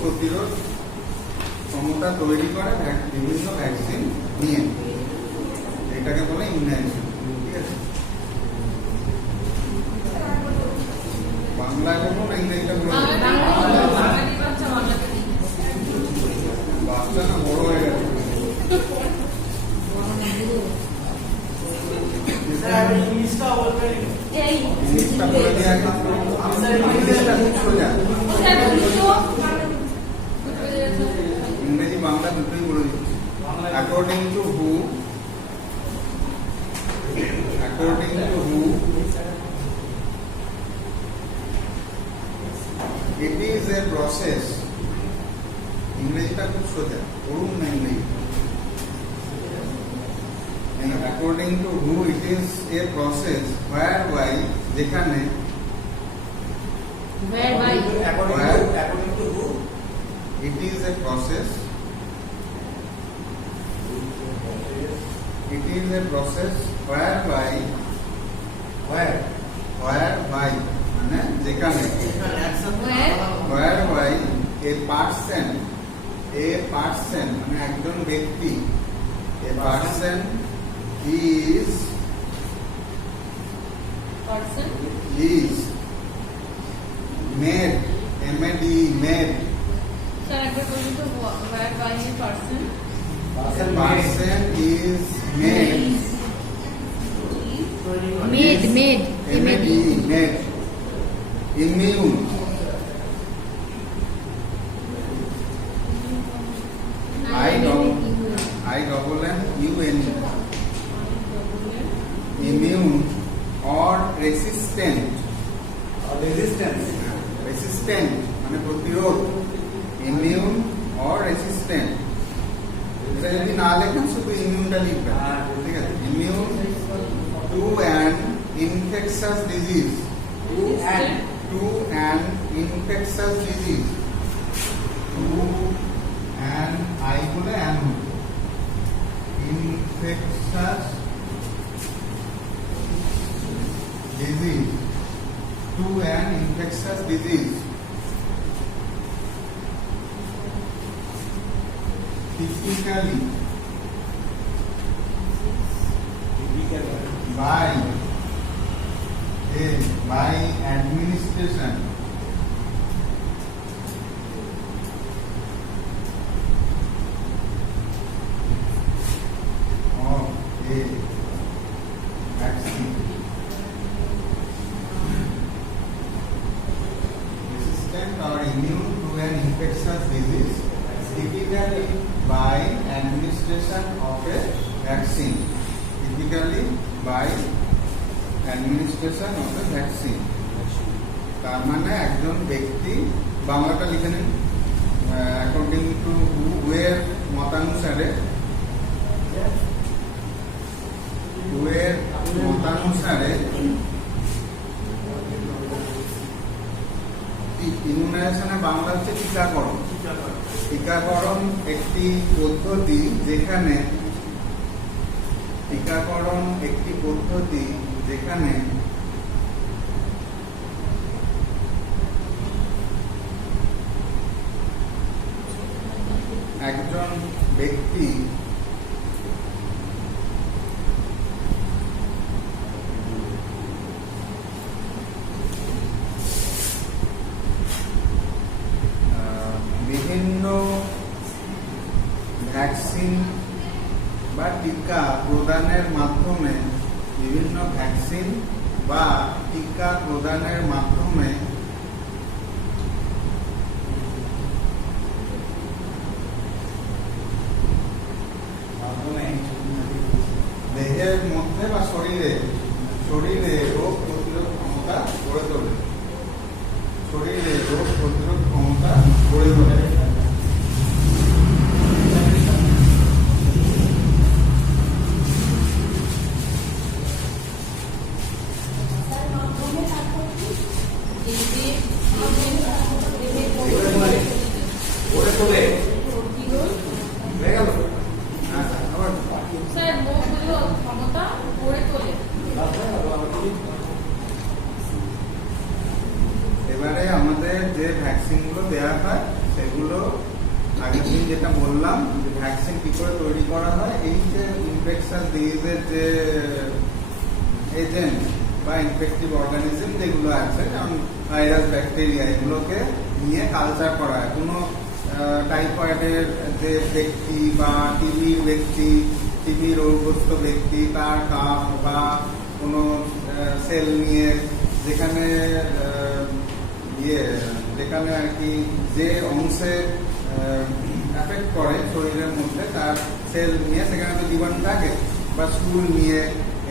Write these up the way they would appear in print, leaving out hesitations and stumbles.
প্রতিরোধ ক্ষমতা তৈরি করে বিভিন্ন ভ্যাকসিন নিয়ে, এটাকে বলে ইমিউনাইজেশন। ঠিক আছে, বাংলা বলবো না ইংরেজিটা বলবো? বাচ্চা না বড় হয়ে গেছে। ইংলিশটা বলে দিয়ে ইংলিশটা খুব সোজা, ইংরেজি বাংলা দুটোই বলে দিচ্ছি। According to who, it is a process, ইংরেজিটা খুব সোজা, পড়ুন না ইংরেজি। According to who, it is a process whereby, যেখানে according to who, it is a process, whereby মানে যেখানে whereby a person মানে একজন ব্যক্তি, a person is made, made, sir, according to whereby a person is made immune, immune or resistant মানে প্রতিরোধ, immune or resistant, এটা যদি না লেখেন শুধু ইমিউনটা লিখবেন। ঠিক আছে, immune to an infectious disease, to an infectious disease, I বলে infectious disease, to an infectious disease, typically by administration of a vaccine, resistant or immune to an infectious disease, typically by administration of a vaccine, তার মানে একজন ব্যক্তি, বাংলাটা লিখে নিন, according to হু এর মতানুসারে, ইমিউনাইজেশনে বাংলা হচ্ছে টিকাকরণ। টিকাকরণ একটি পদ্ধতি যেখানে একজন ব্যক্তি বিভিন্ন ভ্যাকসিন বা টিকা প্রদানের মাধ্যমে দেহের মধ্যে বা শরীরে রোগ প্রতিরোধ ক্ষমতা গড়ে তোলে, স্যার ক্ষমতা গড়ে তোলে। বললাম যে ভ্যাকসিন কি করে তৈরি করা হয়। এই যে ইনফেকশাস ডিজিজের যে এজেন্ট বা ইনফেক্টিভ অর্গানিজম যেগুলো আছে, যেমন ভাইরাস, ব্যাকটেরিয়া, এগুলোকে নিয়ে কালচার করা হয়। কোনো টাইফয়েডের যে ব্যক্তি বা টিবির ব্যক্তি, টিবি রোগগ্রস্ত ব্যক্তি, তার কাফ বা কোনো সেল নিয়ে যেখানে যেখানে আর কি যে অংশে এফেক্ট করে শরীরের মধ্যে, তার সেল নিয়ে সেখানে তো জীবাণু থাকে, বা স্টুল নিয়ে,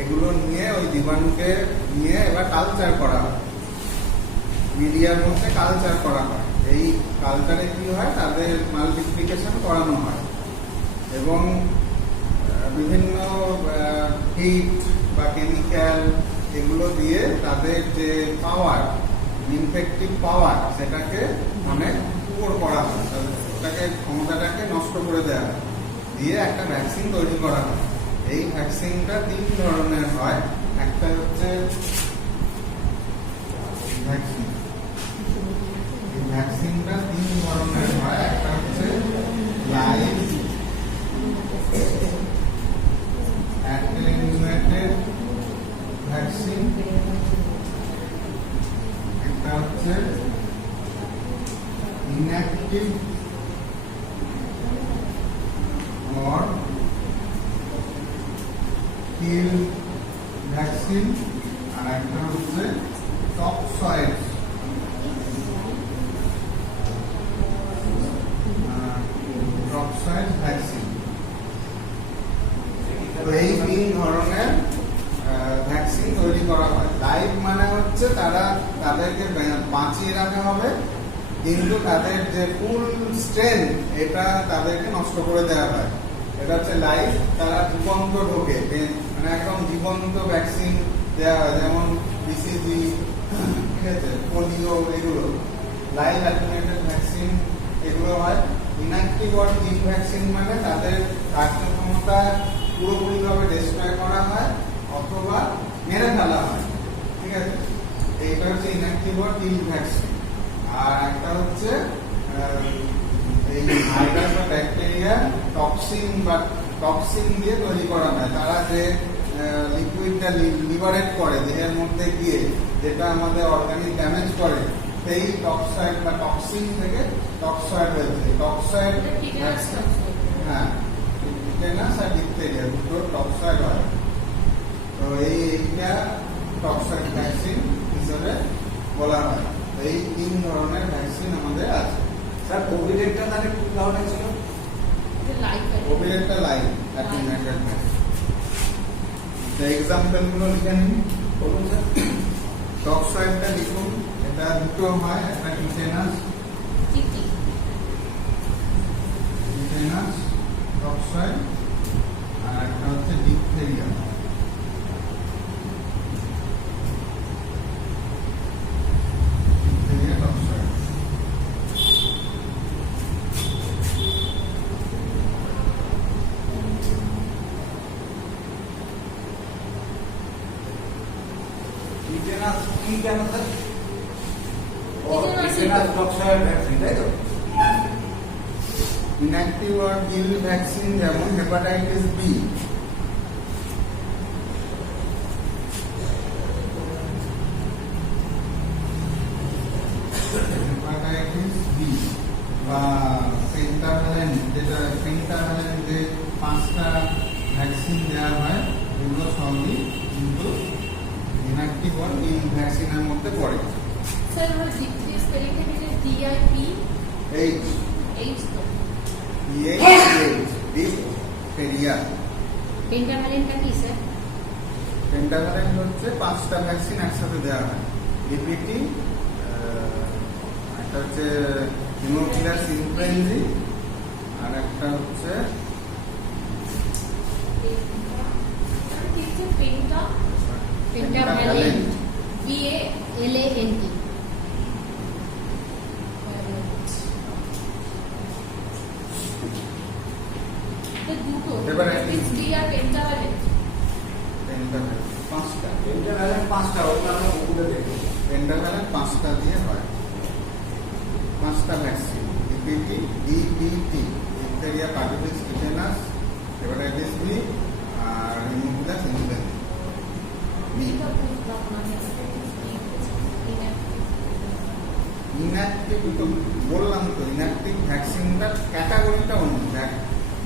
এগুলো নিয়ে ওই জীবাণুকে নিয়ে এবার কালচার করা হয়, মিডিয়ার মধ্যে কালচার করা হয়। এই কালচারে কি হয়, তাদের মাল্টিপ্লিকেশন করানো হয় এবং বিভিন্ন হিট বা কেমিক্যাল এগুলো দিয়ে তাদের যে পাওয়ার, ইনফেক্টিভ পাওয়ার, সেটাকে অনেক উপর করা হয়, ওটাকে ক্ষমতাটাকে নষ্ট করে দেওয়া হয়, দিয়ে একটা ভ্যাকসিন তৈরি করা হয়। এই ভ্যাকসিনটা 3 ধরনের হয়। একটা হচ্ছে ভ্যাকসিন, এই ভ্যাকসিনটা 3 ধরনের হয়। একটা হচ্ছে লাইভ অ্যাটেনুয়েটেড ভ্যাকসিন, একটা হচ্ছে ইনঅ্যাক্টিভ or kill ভ্যাকসিন, আর একটা হচ্ছে টক্সয়েড ভ্যাকসিন। তো এই 3 ধরনের ভ্যাকসিন তৈরি করা হয়। লাইভ মানে হচ্ছে তাদেরকে বাঁচিয়ে রাখা হবে, কিন্তু তাদের যে ফুল স্ট্রেংথ এটা তাদেরকে নষ্ট করে দেওয়া হয়। এটা হচ্ছে লাইভ, তারা জীবন্ত ঢোকে, মানে একদম জীবন্ত ভ্যাকসিন দেওয়া হয়, যেমন বিসিজি, ঠিক আছে, পোলিও, এগুলো লাইভ অ্যাটেনুয়েটেড ভ্যাকসিন এগুলো হয়। ইনঅ্যাক্টিভ অর কিল ভ্যাকসিন মানে তাদের কার্যক্ষমতা পুরোপুরিভাবে ডিস্ট্রয় করা হয় অথবা মেরে ফেলা হয়, ঠিক আছে। এইটা হচ্ছে ইনঅ্যাক্টিভ অর কিল ভ্যাকসিন। আর একটা হচ্ছে এই ভাইরাস বা ব্যাকটেরিয়া টক্সিন দিয়ে তৈরি করা হয়। তারা যে লিকুইডটা লিবারেট করে দেহের মধ্যে গিয়ে, যেটা আমাদের অর্গানিক ড্যামেজ করে, সেই টক্সাইড বা টক্সিন থেকে টক্সয়েড হয়েছে। টক্সয়েড ভ্যাকসিন, হ্যাঁ, টিটেনাস আর ডিপথেরিয়া দুটো টক্সয়েড হয়। তো এইটা টক্সয়েড ভ্যাকসিন হিসেবে বলা হয়। এই 3 ধরনের ভ্যাকসিন আমাদের আছে। স্যার কোভিডেরটা তাহলে কি ধরনের ছিল? কোভিডেরটা লাইভ অ্যাটেনুয়েটেড ভ্যাকসিন। এক্সাম্পল গুলো লিখে নিন। বলুন স্যার। টক্সয়েডটা লিখুন। এটা দুটো হয়, একটা টিটেনাস টক্সয়েড, আর একটা হচ্ছে ডিপথেরিয়া। টিটেনাস কি কেন স্যার? ও টিটেনাস টিটেনাস টক্সয়েড ভ্যাকসিন, তাই তো? ইনঅ্যাক্টিভ অর কিল ভ্যাকসিন যেমন হেপাটাইটিস বি, বা পেন্টাভ্যালেন্ট, যেটা পেন্টাভ্যালেন্ট যে 5টা ভ্যাকসিন দেওয়া হয়, এগুলো সবই কিন্তু ইনঅ্যাক্টিভ অর কিল ভ্যাকসিনের মধ্যে পড়ে। স্যার ওর ডিগ্রি স্পেলিং থেকে যে ডিআইপি এইচ এইচ তো ডিপথেরিয়া। পেন্টাভ্যালেন্টটা কি স্যার? পেন্টাভ্যালেন্ট হচ্ছে 5টা ভ্যাকসিন একসাথে দেওয়া হয়। ডিপিটি, একটা হচ্ছে হিমোফিলাস ইনফ্লুয়েঞ্জি, আর একটা হচ্ছে পেন্টাভ্যালেন্ট PALANT। তো দুটো এবারে ডি আর পেন্টাভ্যালেন্ট। পেন্টাভ্যালেন্ট 5টা। পেন্টাভ্যালেন্ট 5টা, ওটা আমরা ওগুলো দেখি। পেন্টাভ্যালেন্ট 5টা দিয়ে হয়, 5টা vaccine. DPT, DBT, diphtheria, pertussis, tetanus, hepatitis B আর হিমোফিলাস ইনফ্লুয়েঞ্জা। ইনঅ্যাক্টিভ তো বললাম তো, ইনঅ্যাক্টিভ ভ্যাকসিনটা ক্যাটাগরিটা অন্য,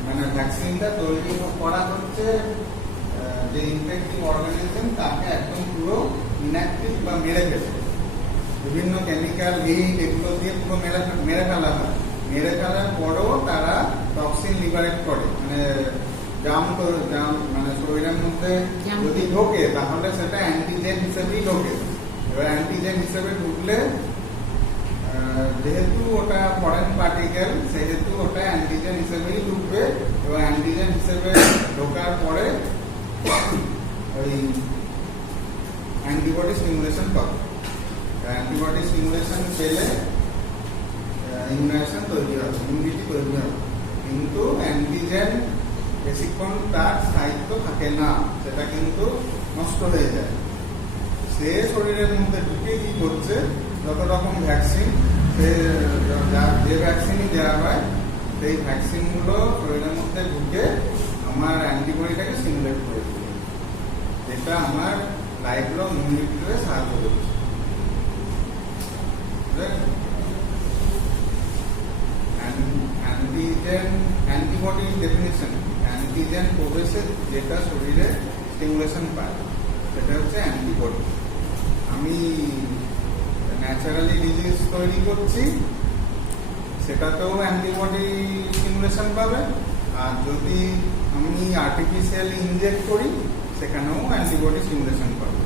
মানে ভ্যাকসিনটা তৈরি করা হচ্ছে যে ইনফেক্টিভ অর্গানিজম তাকে একদম পুরো ইনঅ্যাক্টিভ বা মেরে ফেলে বিভিন্ন কেমিক্যাল হিট এগুলো দিয়ে পুরো মেরে ফেলা হয়। মেরে ফেলার পরেও তারা টক্সিন লিবারেট করে, মানে জাম মানে শরীরের মধ্যে যদি ঢোকে তাহলে সেটা অ্যান্টিজেন হিসেবেই ঢোকে। এবার অ্যান্টিজেন হিসেবে ঢুকলে যেহেতু ওটা ফরেন পার্টিকেল সেহেতু ওটা অ্যান্টিজেন হিসেবেই ঢুকবে এবং অ্যান্টিজেন হিসেবে ঢোকার পরে ওই অ্যান্টিবডি স্টিমুলেশন পাবে। অ্যান্টিবডি স্টিমুলেশন পেলে ইমিউনাইজেশন তৈরি হবে, ইমিউনিটি তৈরি হবে। কিন্তু অ্যান্টিজেন বেশিক্ষণ তার স্থায়িত্ব থাকে না, সেটা কিন্তু নষ্ট হয়ে যায়। সে শরীরের মধ্যে ঢুকে কি করছে, যত রকম ভ্যাকসিন যে ভ্যাকসিনই দেওয়া হয় সেই ভ্যাকসিনগুলো শরীরের মধ্যে ঢুকে আমার অ্যান্টিবডিটাকে স্টিমুলেট করে দিবে, যেটা আমার লাইফ লং ইমিউনিটিতে সাহায্য করছে। অ্যান্টিবডি ডেফিনিশন, অ্যান্টিজেন প্রবেশে যেটা শরীরে স্টিমুলেশন পায় সেটা হচ্ছে অ্যান্টিবডি। আমি ন্যাচারালি ডিজিজ তৈরি করছি সেটাতেও অ্যান্টিবডি স্টিমুলেশন পাবে, আর যদি আমি আর্টিফিশিয়ালি ইনজেক্ট করি সেখানেও অ্যান্টিবডি স্টিমুলেশন পাবে।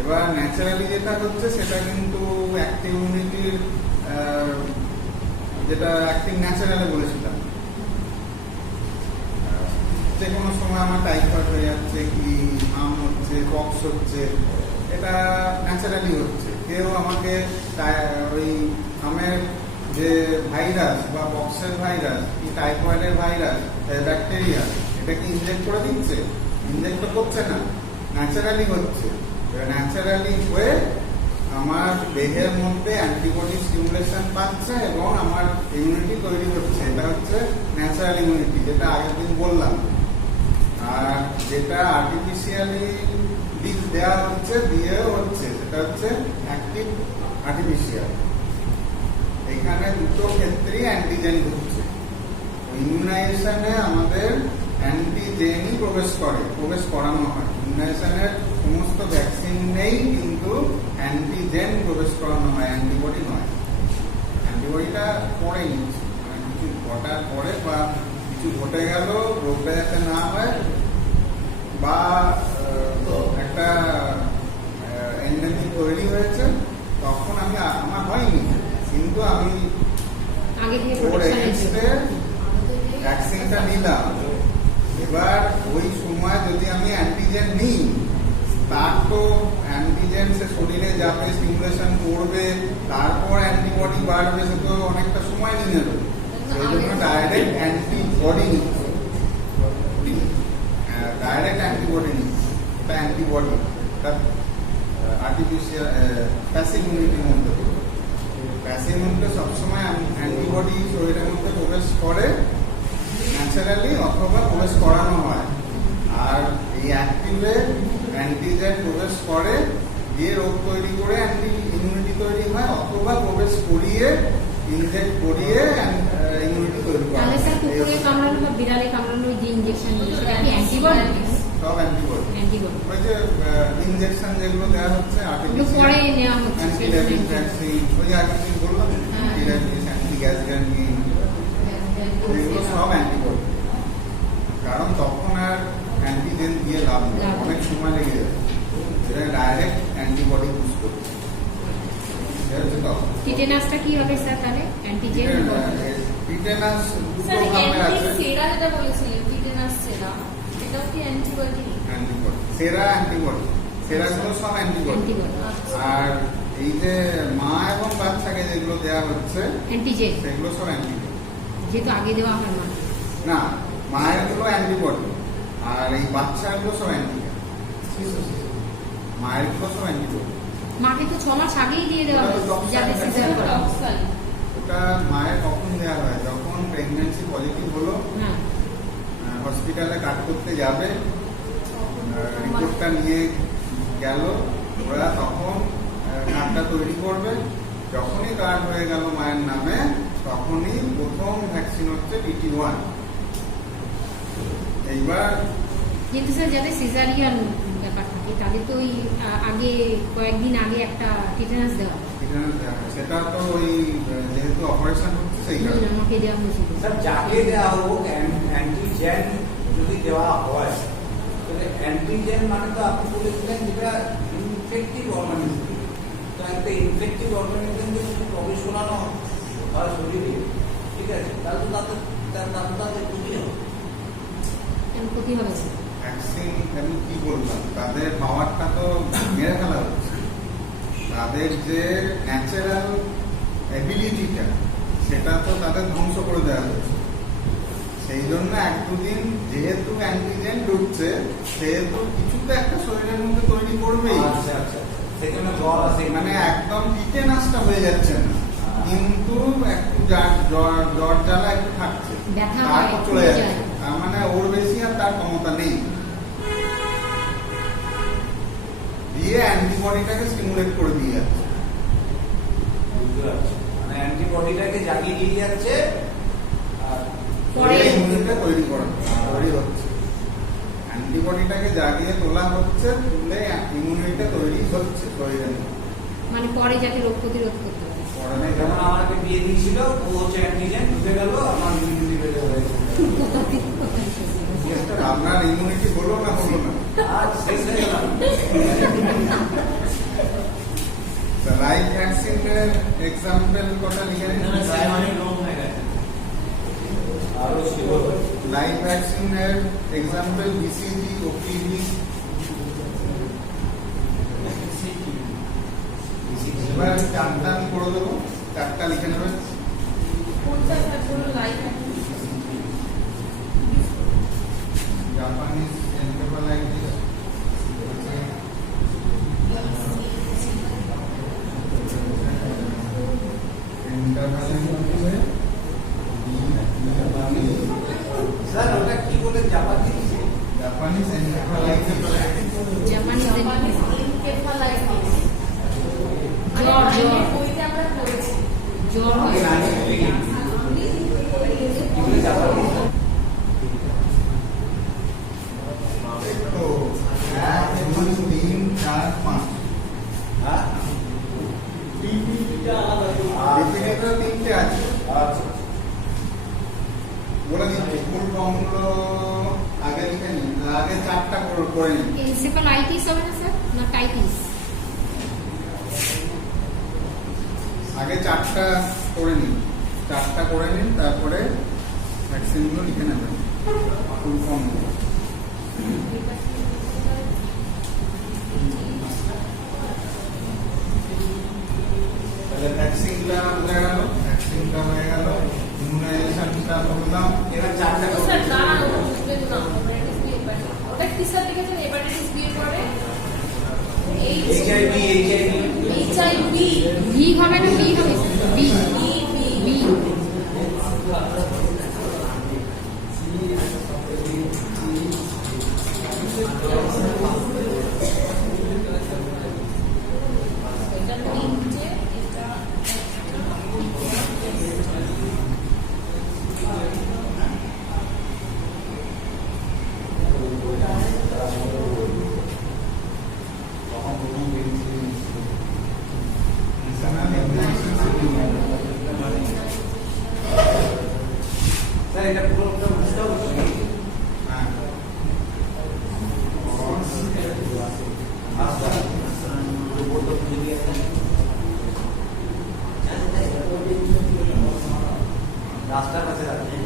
এবার ন্যাচারালি যেটা হচ্ছে সেটা কিন্তু অ্যাক্টিভ ইমিউনিটির, যেটা অ্যাক্টিভ ন্যাচারালে বলেছিলাম, যে কোনো সময় আমার টাইফয়েড হয়ে যাচ্ছে, কি হাম হচ্ছে, পক্স হচ্ছে, এটা ন্যাচারালি হচ্ছে। কেউ আমাকে ওই হামের যে ভাইরাস বা পক্সের ভাইরাস কি টাইফয়েডের ভাইরাস ব্যাকটেরিয়া এটাকে ইনজেক্ট করে দিচ্ছে? ইনজেক্ট তো করছে না, ন্যাচারালি হচ্ছে। ন্যাচারালি হয়ে আমার দেহের মধ্যে অ্যান্টিবডি স্টিমুলেশন পাচ্ছে এবং আমার ইমিউনিটি তৈরি হচ্ছে। এটা হচ্ছে ন্যাচারাল ইমিউনিটি, যেটা আগের দিন বললাম। আর যেটা আর্টিফিশিয়ালি দেওয়া হচ্ছে, দিয়েও হচ্ছে, সেটা হচ্ছে অ্যাক্টিভ আর্টিফিশিয়াল। এখানে দুটো ক্ষেত্রেই অ্যান্টিজেন ঢুকছে। ইমিউনাইজেশনে আমাদের অ্যান্টিজেনই প্রবেশ করানো হয়। ইমিউনাইজেশনের সমস্ত ভ্যাকসিন নেই, কিন্তু অ্যান্টিজেন প্রবেশ করানো হয়, অ্যান্টিবডি নয়। অ্যান্টিবডিটা পরে নিচ্ছে, মানে কিছু ঘটার পরে বা কিছু ঘটে গেল, রোগটা যাতে না হয়, বা একটা এন্ডেমিক তৈরি হয়েছে, তখন আমার হয়নি, কিন্তু আমি ওর এগেইনস্টে ভ্যাকসিনটা নিলাম। এবার ওই সময় যদি আমি অ্যান্টিজেন নিই, তার তো অ্যান্টিজেন সে শরীরে যাবে, স্টিমুলেশন করবে, তারপর অ্যান্টিবডি বাড়বে, সে তো অনেকটা সময় নিয়ে নেবে। সেই জন্য ডাইরেক্ট অ্যান্টিবডি নিচ্ছে, ডাইরেক্ট অ্যান্টিবডি নিচ্ছে। এটা অ্যান্টিবডি, এটা আর্টিফিশিয়াল প্যাসিভ ইমিউনিটির মধ্যে। প্যাসিভ ইমিউনিটি সবসময় অ্যান্টিবডি শরীরের মধ্যে প্রবেশ করে ন্যাচারালি অথবা প্রবেশ করানো হয়। আর এই অ্যাক্টিভে অ্যান্টিজেন প্রবেশ করে, দিয়ে রোগ তৈরি করে অ্যান্টি ইমিউনিটি তৈরি হয়, অথবা প্রবেশ করিয়ে ইনজেক্ট করিয়ে ইমিউনিটি তৈরি করা হয়। কুকুরে কামড়ানো বা বিড়ালে কামড়ানো যে ইনজেকশন সেটা কি অ্যান্টিবডি? সব অ্যান্টিবডি। ওই যে ইনজেকশন যেগুলো দেওয়া হচ্ছে আর্টিফিশিয়াল, পরে নেওয়া হচ্ছে অ্যান্টিডায়াবেটিস ভ্যাকসিন, ওই আগে তুমি বললাম অ্যান্টিডায়াবেটিস, অ্যান্টি-গ্যাস গ্যাংগ্রিন, এগুলো সব অ্যান্টিবডি। কারণ তখন আর অ্যান্টিজেন দিয়ে লাভ নেই, অনেক সময় লেগে যাবে। এটা ডাইরেক্ট অ্যান্টিবডি ইউজ করছে। টিটেনাসটা কি হবে স্যার তাহলে? অ্যান্টিজেন টিটেনাস স্যার দুটো ভাবে আছে। সেরা যেটা বলেছিলেন, টিটেনাস সেরা, এটাও কি অ্যান্টিবডি? অ্যান্টিবডি, সেরা অ্যান্টিবডি, সেরাগুলো সব অ্যান্টিবডি। আর এই যে মা এবং বাচ্চাকে যেগুলো দেওয়া হচ্ছে অ্যান্টিজেন, সেগুলো সব অ্যান্টিবডি। যেহেতু আগে দেওয়া হয় মা, না, মায়ের গুলো অ্যান্টিবডি, আর এই বাচ্চাগুলো সব অ্যান্টিবডি। মায়ের গুলো সব অ্যান্টিবডি। মাকে তো 6 মাস আগেই দিয়ে দেওয়া হয় যাদের সিজার করা। রিপোর্টটা মায়ের কখন দেওয়া হয়? যখন প্রেগন্যান্সি পজিটিভ হলো, হ্যাঁ হসপিটালে কাট করতে যাবে, রিপোর্টটা নিয়ে গেল, ওরা তখন কার্ডটা তৈরি করবে। যখনই কার্ড হয়ে গেল মায়ের নামে, তখনই প্রথম ভ্যাকসিন হচ্ছে PT1। এইবার কিন্তু স্যার যাদের সিজারিয়ান ব্যাপার থাকে তাদের তো ওই আগে কয়েকদিন আগে একটা টিটেনাস দেওয়া হয়। সেটা তো ওই যেহেতু অপারেশন হচ্ছে সেই কারণে আমাকে দেওয়া হয়েছিল। স্যার যাকে দেওয়া হোক অ্যান্টিজেন যদি দেওয়া হয়, তাহলে অ্যান্টিজেন মানে তো আপনি বলেছিলেন যেটা ইনফেক্টিভ অর্গানিজম। তো একটা ইনফেক্টিভ অর্গানিজমকে যদি প্রবেশ করানো হয় শরীরে, ঠিক আছে, তাহলে তো তাদের ক্ষতি হবে। কেন ক্ষতি হবে স্যার? ভ্যাকসিন আমি কি বললাম, তাদের পাওয়ারটা তো মেরে ফেলা হচ্ছে। তাদের যে ন্যাচারাল অ্যাবিলিটিটা, সেটা তো তাদের ধ্বংস করে দেওয়া হচ্ছে। সেই জন্য এক দুদিন যেহেতু অ্যান্টিজেন ঢুকছে, সেহেতু কিছু তো একটা শরীরের মধ্যে তৈরি করবেই। আচ্ছা আচ্ছা, সেখানে জ্বর আছে, মানে একদম টিটেনাসটা হয়ে যাচ্ছে না, কিন্তু একটু জ্বর জ্বালা একটু থাকছে, ব্যথা তারপর হয়, চলে যায়। যাচ্ছে। তার মানে ওর বেশি আর তার ক্ষমতা নেই। দিয়ে অ্যান্টিবডিটাকে স্টিমুলেট করে দিয়ে যাচ্ছে। বুঝতে পারছি, মানে অ্যান্টিবডিটাকে জাগিয়ে দিয়ে যাচ্ছে আর পরে ইমিউনিটা তৈরি হচ্ছে। অ্যান্টিবডিটাকে জাগিয়ে তোলা হচ্ছে, তুলে ইমিউনিটা তৈরি হচ্ছে শরীরের মধ্যে। মানে পরে যাতে রোগ প্রতিরোধ করতে পারে। পরে যেমন আমাকে বিয়ে দিয়েছিল, ও হচ্ছে অ্যান্টিজেন ঢুকে গেল, আমার ইমিউনিটি বেড়ে হয়েছে। আপনার ইমিউনিটি হলো না হলো না? আর শেষ হয়ে গেলাম। লাইভ ভ্যাকসিনের এক্সাম্পল কটা লিখে নিন। আরো শিওর লাইভ ভ্যাকসিনের এক্সাম্পল BCG, OPV। এবার চারটা আমি করে দেবো, চারটা লিখে নেবেন। কোনটা স্যার পুরো লাইভ জাপানিজ এনকেফালাইটিস, স্যার ওটা কি বলে Japanese? Japanese encephalitis, Japanese encephalitis. জ্বর জ্বর বইতে আমরা পড়েছি। জ্বর হয়। কি বলে জাপানিজ? তো 1, 2, 3, 4, 5। হ্যাঁ, ডেফিনেটর তিনটে আছে, আচ্ছা বলে দিচ্ছি। ফুল ফর্মগুলো আগে লিখে নিন, আগে চারটা করে নিন। এনসেফালাইটিস হবে না স্যার, না টাইটিস? আগে চারটা করে নিন, তারপরে ভ্যাকসিনগুলো লিখে নেবেন, ফুল ফর্মগুলো। তাহলে ভ্যাকসিনটা হয়ে গেল, ইমিউনাইজেশনটা করলাম। এবার চারটা তো স্যার দাঁড়ান, বুঝবেন না হেপাটাইটিস বি। ওটা কি স্যার লিখেছেন? হেপাটাইটিস বি এর পরে HIV এইচআইভি ভি হবে না, বি হবে বি বি। এটা তিনটে, এটা স্যার এটা পুরো বুঝতে হবে। আচ্ছা রিপোর্ট তো বুঝে দিয়ে রাস্তার কাছে রাখছেন।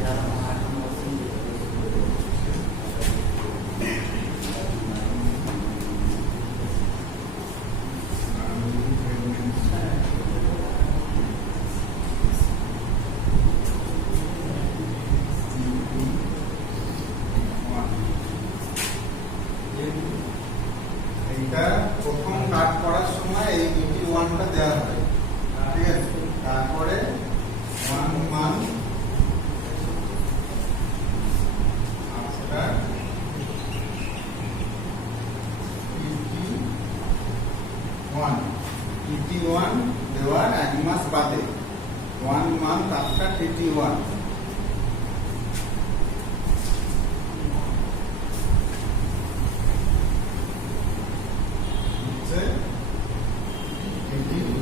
এইটা প্রথম কাট করার সময় এই BT1টা দেওয়া হয়, ঠিক আছে? তারপরে TT1 দেওয়ার 1 মাস বাদে 1 month after TT1 হচ্ছে TT2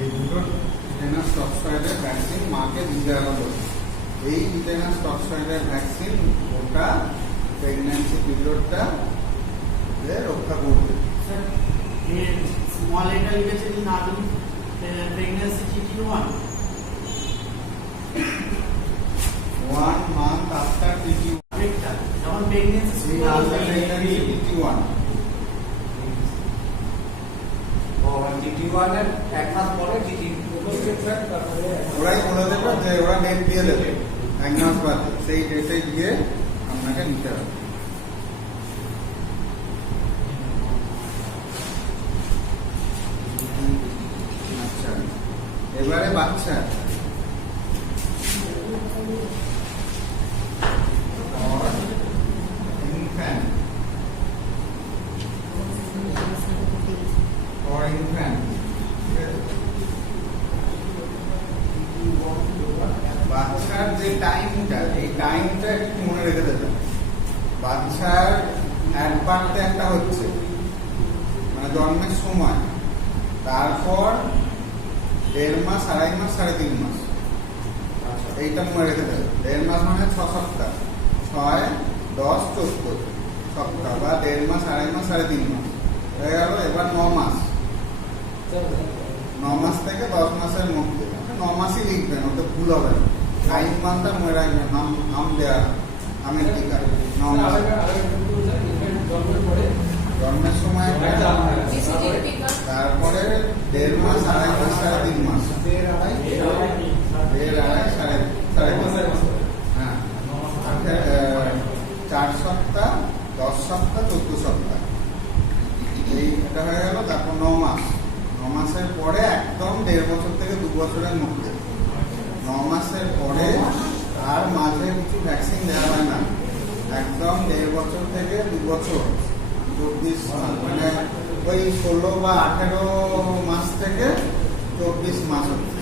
এই দুটো টিটেনাস টক্সয়েডের ভ্যাকসিন মাকে দিতে হলো। এই টিটেনাস টক্সয়েডের ভ্যাকসিন ওটা প্রেগন্যান্সি পিরিয়ডটা রক্ষা করবে। স্মল এটা লিখেছে যে না তুমি pregnancy TT1 1 month after TT1 একটা যখন প্রেগন্যান্সি TT1 TT1 এর 1 মাস পরে ওরাই বলে দেবে যে ওরা ডেট দিয়ে দেবে 1 মাস বাদে, সেই ডেটে গিয়ে আপনাকে নিতে হবে। আচ্ছা, এবারে বাচ্চা infant or infant, বাচ্চার যে টাইমটা, এই টাইমটা একটু মনে রেখে দেবেন। বাচ্চার অ্যাডবার্থে একটা হচ্ছে মানে জন্মের সময়, তারপর 1.5 মাস, 2.5 মাস, 3.5 মাস, এইটা মনে রেখে দেবেন। 1.5 মাস মানে 6 সপ্তাহ, 6, 10, 14 সপ্তাহ বা 1.5 মাস, 2.5 মাস, 3.5 মাস হয়ে গেল। এবার 9 মাস, 9 মাস থেকে 10 মাসের মধ্যে 9 মাসই লিখবেন, ওতে ভুল হবে না। টাইম মানটা মনে রাখবেন, নাম দেওয়া আমের টিকা 9 মাস জন্মের সময়, তারপরে 1.5 মাস, 2.5 মাস, 3.5 মাস, 1.5, 3.5, হ্যাঁ, 4 সপ্তাহ, 10 সপ্তাহ, 14 সপ্তাহ, এটা হয়ে গেল। তারপর 9 মাস, 9 মাসের পরে একদম 1.5 বছর থেকে 2 বছরের মধ্যে, 9 মাসের পরে আর মাঝে কিছু ভ্যাকসিন দেওয়া হয় না, একদম 1.5 বছর থেকে 2 বছর 24 মানে ওই 16 বা 18 মাস থেকে 24 মাস হচ্ছে।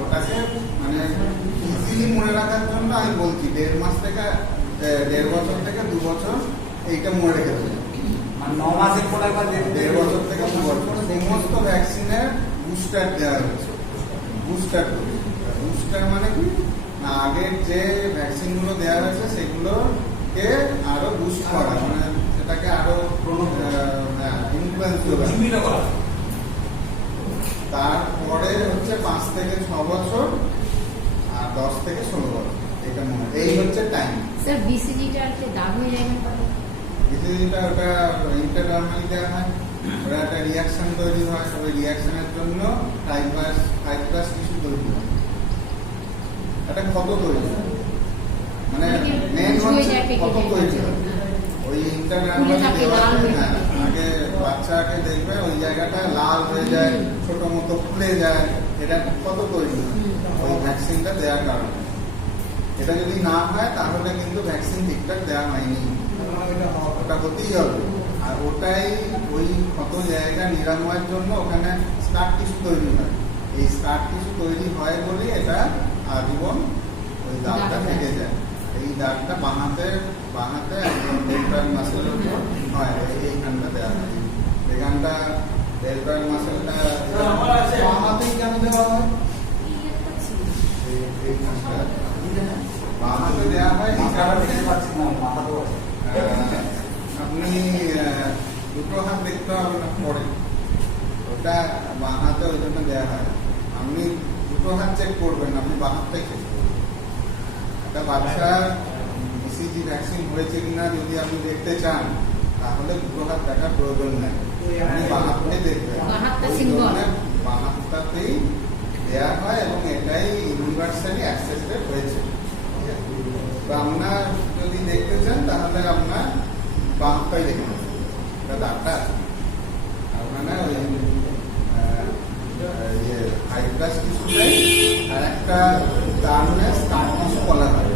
ওটাকে মানে ইজিলি মনে রাখার জন্য আমি বলছি 1.5 মাস থেকে 1.5 বছর থেকে 2 বছর, এইটা মনে রেখেছি। 9 মাসের পরে আবার 1.5 বছর থেকে 2 বছর সমস্ত ভ্যাকসিনের বুস্টার দেওয়া হয়েছে। বুস্টার মানে কি না, আগের যে ভ্যাকসিনগুলো দেওয়া হয়েছে সেগুলোকে আরো বুস্ট করা, মানে সেটাকে আরো ইনফ্লুয়েন্স করা। তারপরে হচ্ছে 5 থেকে 6 বছর আর 10 থেকে 16 বছর, এটা মনে, এই হচ্ছে টাইম। স্যার বিসিজিটা একটু দাগ হয়ে যায় না? বিসিজিটা ওটা ইন্টারনার্মালি দেওয়া হয়, ওরা একটা রিয়াকশন তৈরি হয়, ওই রিয়াকশনের জন্য ফাইব্রাস টিস্যু তৈরি হয়, একটা ক্ষত তৈরি হয়, মানে মেন হচ্ছে ক্ষত তৈরি হয়। ওই ইন্টারনার্মালি দেওয়া আগে বাচ্চাকে দেখবে ওই জায়গাটা লাল হয়ে যায়, ছোট মতো ফুলে যায়, এটা ক্ষত তৈরি হয় ওই ভ্যাকসিনটা দেওয়ার কারণে। এটা যদি না হয় তাহলে কিন্তু ভ্যাকসিন ঠিকঠাক দেওয়া হয়নি, ওটা হতেই হবে। আর ওটাই ওই ক্ষত জায়গা নিরাময়ের জন্য ওখানে স্কার টিস্যু তৈরি হয়। এই স্কার টিস্যু তৈরি হয় বলে এটা আজীবন ওই দাগটা থেকে যায়। এই দাগটা বানাতে একদম ডেল্টয়েড মাসেলের উপর হয়, এইখানটা দেওয়া হয়। এখানটা ডেল্টয়েড মাসেলটা বানাতেই কেন দেওয়া হয়, এইখানটা বানাতে দেওয়া হয় এই কারণে। আপনি দুটো হাত দেখতে হবে না পরে, ওটা বাঁ হাতে ওই জন্য দেওয়া হয়। আপনি দুটো হাত চেক করবেন, আপনি বাঁ হাতটাই চেক করবেন। একটা বাচ্চার BCG ভ্যাকসিন হয়েছে কিনা যদি আপনি দেখতে চান তাহলে দুটো হাত দেখার প্রয়োজন নেই, আপনি বাঁ হাতটাই দেখবেন। বাঁ হাতটাতেই দেওয়া হয় এবং এটাই ইউনিভার্সালি অ্যাকসেপ্টেড হয়েছে। তো আপনার যদি দেখতে চান তাহলে আপনার বাঁ হাতটাই দেখে নেবেন, এটা দাগটা আছে। আপনারা ওই ফাইব্রাস টিস্যুটাই আর একটা কারণে স্কার টিস্যু বলা হয়।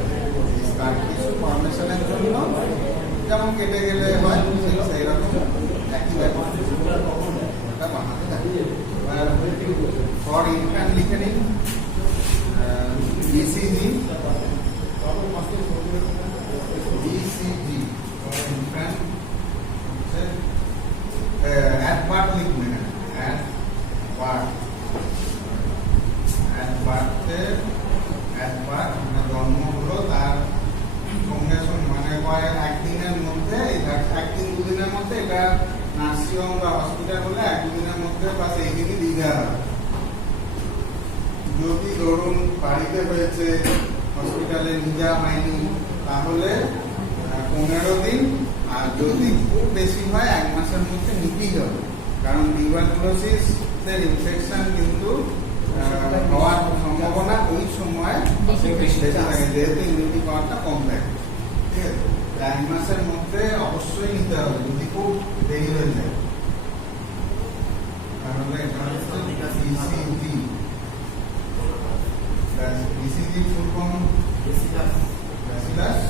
স্কার টিস্যু ফর্মেশনের জন্য যেমন কেটে গেলে হয় সেই রকম একই ব্যাপার, ওটা বানাতে থাকে। ফর ইনফ্যান্ট লিখে নিন BCG ইনফ্যান্ট at birth লিখবেন at birth মানে জন্ম হলো তার সঙ্গে সঙ্গে মানে একদিনের মধ্যে একদিন দুদিনের মধ্যে এটা নার্সিংহোম বা হসপিটাল হলে একদিনের মধ্যে বাস এই দিনই দিয়ে দেওয়া হবে। যদি ধরুন বাড়িতে হয়েছে হসপিটালে নিয়ে যাওয়া হয়নি তাহলে 15 দিন, আর যদি খুব বেশি হয় 1 মাসের মধ্যে নিতেই হবে, কারণ টিউবারকুলোসিস এর ইনফেকশন কিন্তু হওয়ার সম্ভাবনা ওই সময় বেশি থাকে, যেহেতু ইমিউনিটি পাওয়ারটা কম থাকে। ঠিক আছে, 1 মাসের মধ্যে অবশ্যই নিতে হবে, যদি খুব দেরি হয়ে যায়। তাহলে এটা হচ্ছে BCG ফুল ফর্ম ব্যাসিলাস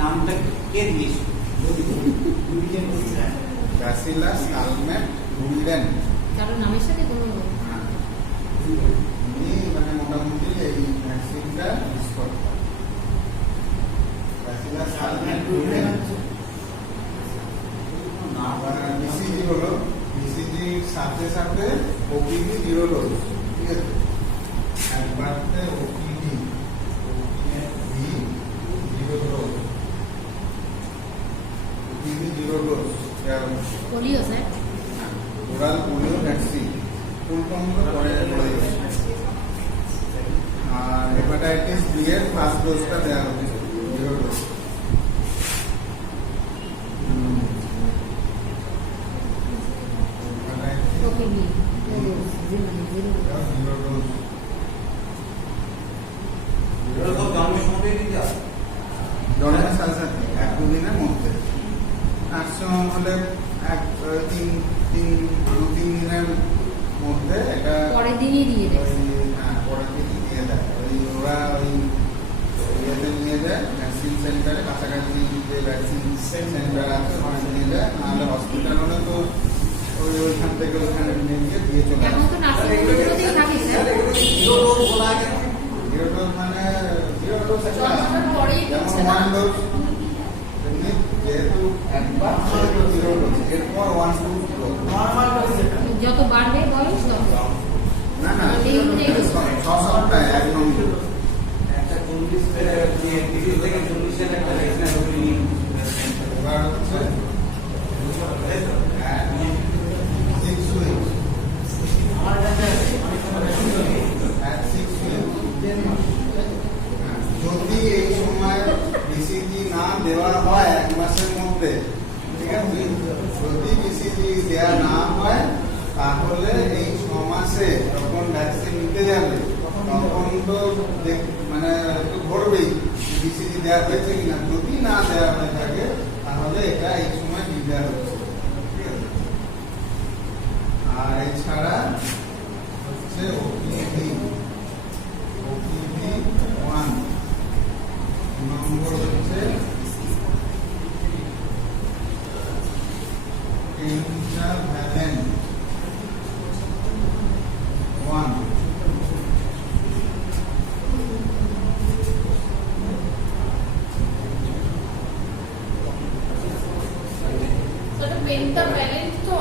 নামটা কে দিয়েছে? ব্যাসিলাস কালমেট বুলিডেন, কারণ নামের সাথে কোনো মানে মোটামুটি এই ভ্যাকসিনটা ইউজ করতে হবে। ব্যাসিলাস কালমেট বুলিডেন BCG হলো BCG সাথে সাথে OPV 0 ডোজ। ঠিক আছে, একবারতে OPV 0 dose, OPV 0 dose polio sir, oral polio vaccine full form পরে বলে দিচ্ছি। আর হেপাটাইটিস বি এর ফার্স্ট ডোজটা দেওয়া হচ্ছে 0 ডোজ। ওকে বি 0 ডোজ এগুলো সব জন্মের সময় দিতে হবে। জন্মের সাথে সাথে 1-2 দিনের মধ্যে, ম্যাক্সিমাম হলে 2-3 দিনের মধ্যে এটা পরের দিনই দিয়ে দেয়। পরের দিনই দিয়ে দেয়। ওরা ওই ইয়েতে নিয়ে যায় ভ্যাকসিন সেন্টারে, কাছাকাছি যে ভ্যাকসিন সেন্টার আছে ওখানে নিয়ে যায়, নাহলে হসপিটাল হলে তো ওইখান থেকে ওইখানে নিয়ে গিয়ে দিয়ে চলে এখন আসে। তো নার্সিংহোমগুলোতেই থাকে স্যার। জিরো ডোজ বলা হয় কেন? 0 ডোজ মানে 0 ডোজ একটা জন্মের পরেই যেমন দিচ্ছে না। 1 ডোজ, যেহেতু একবার 0 ডোজ, এরপর 1-2 ডোজ। নর্মাল ডোজ যেটা যত বাড়বে বয়স তত না না, এই অনুযায়ী 6 সপ্তাহে 1 নম্বর। একটা 40 থেকে 40 এর একটা ভ্যাকসিন আপনি নিন। এবার হচ্ছে আমার কাছে যদি এই সময় BCG না দেওয়া হয় 1 মাসের মধ্যে, ঠিক আছে, যদি BCG দেওয়া না হয় তাহলে এই 6 মাসে যখন ভ্যাকসিন নিতে যাবে তখন তো মানে একটু ধরবেই BCG দেওয়া হয়েছে কিনা। যদি না দেওয়া হয়ে থাকে তাহলে এটা এই সময় দিয়ে দেওয়া হচ্ছে। ঠিক আছে, আর এছাড়া হচ্ছে OPV 1 নম্বর হচ্ছে পেন্টাভ্যালেন্ট 1। ওটা পেন্টাভ্যালেন্ট তো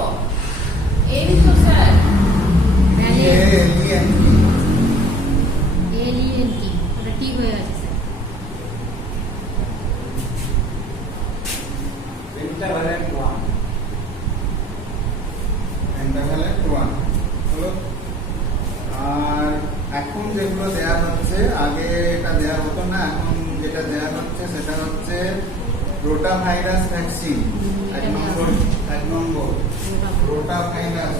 এই তো স্যার এলিএনটি ওটা ঠিক হয়ে গেছে স্যার। পেন্টাভ্যালেন্ট 1 পেন্টাভ্যালেন্ট 1 হলো। আর এখন যেগুলো দেওয়া হচ্ছে, আগে এটা দেওয়া হতো না, এখন যেটা দেওয়া হচ্ছে সেটা হচ্ছে রোটা ভাইরাস ভ্যাকসিন 1 নম্বর রোটা ভাইরাস।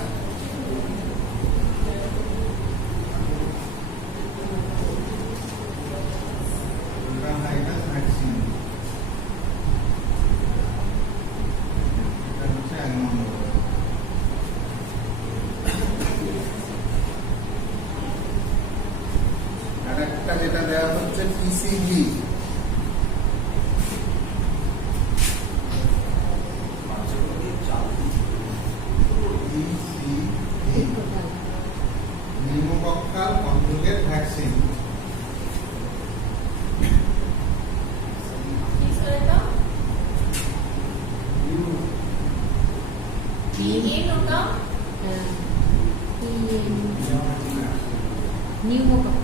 নম্বর। আর একটা যেটা দেওয়া হচ্ছে পিসিবি, নিউমোকক্কাল কনজুগেট ভ্যাকসিন। কি স্যার এটা? PN ওটা? নিউমোকক্কাল